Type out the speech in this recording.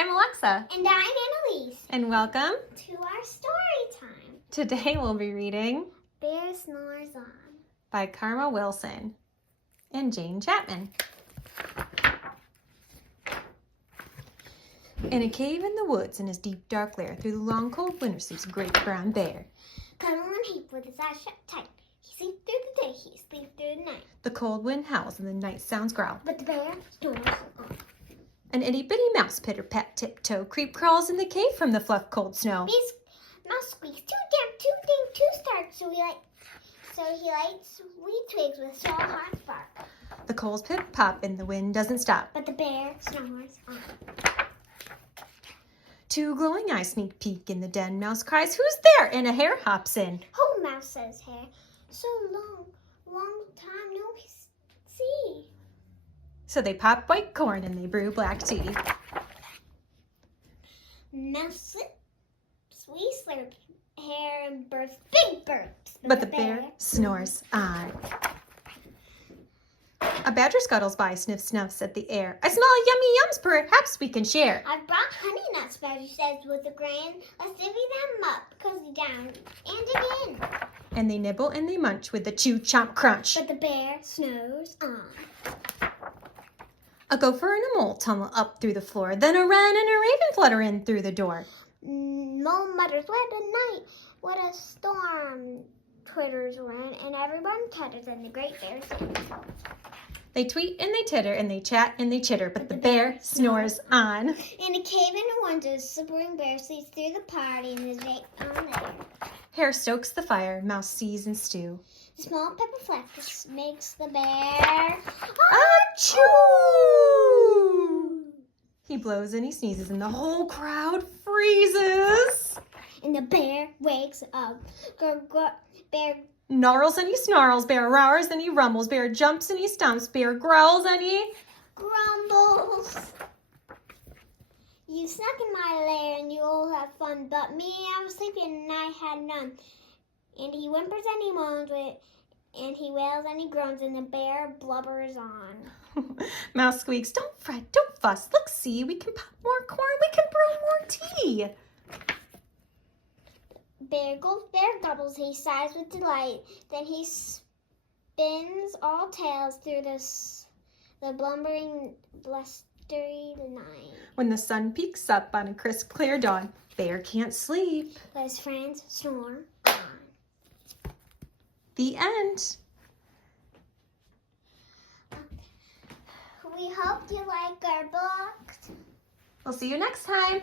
I'm Alexa. And I'm Annelise. And welcome to our story time. Today we'll be reading Bear Snores On by Karma Wilson and Jane Chapman. In a cave in the woods in his deep dark lair, through the long cold winter sleeps a great brown bear. Cuddle and heap with his eyes shut tight. He sleeps through the day, he sleeps through the night. The cold wind howls and the night sounds growl. But the bear snores on. An itty bitty mouse pitter-pat tiptoe creep crawls in the cave from the fluff cold snow. Mouse squeaks, too damn, too ding, too stark. So he lights wee twigs with a small hot spark. The coals pip pop and the wind doesn't stop. But the bear snores on. Two glowing eyes sneak peek in the den. Mouse cries, "Who's there?" and a hare hops in. Oh, Mouse, says Hare. So long time no see. So they pop white corn and they brew black tea. Mouse slips, we slurp, Hare and birds, big burps. But the bear snores on. A badger scuttles by, sniff snuffs at the air. "I smell yummy yums, perhaps we can share." "I've brought honey nuts," Badger says with a grin. "Let's divvy them up, cozy down, and dig in." And they nibble and they munch with the chew chomp crunch. But the bear snores on. A gopher and a mole tumble up through the floor. Then a wren and a raven flutter in through the door. Mole mutters, "What a night, what a storm," twitters wren, and everyone titters, and the great bear sings. They tweet and they titter and they chat and they chitter, but the bear snores on. In a cave in the woods, a simpering bear sleeps through the party and is right on there. Hare stokes the fire, mouse sees and stew. The small pepper flex makes the bear Achoo! He blows and he sneezes and the whole crowd freezes. And the bear wakes up. Bear Gnarls and he snarls, bear roars and he rumbles, bear jumps and he stomps, bear growls and he grumbles. "You snuck in my lair and you all had fun, but me, I was sleeping and I had none." And he whimpers and he moans, and he wails and he groans, and the bear blubbers on. Mouse squeaks, "Don't fret, don't fuss, look, see, we can pop more corn, we can brew more tea." Bear gobbles, he sighs with delight. Then he spins all tales through the blubbering, blustery night. When the sun peeks up on a crisp, clear dawn, Bear can't sleep. But his friends snore on. The end. We hope you like our books. We'll see you next time.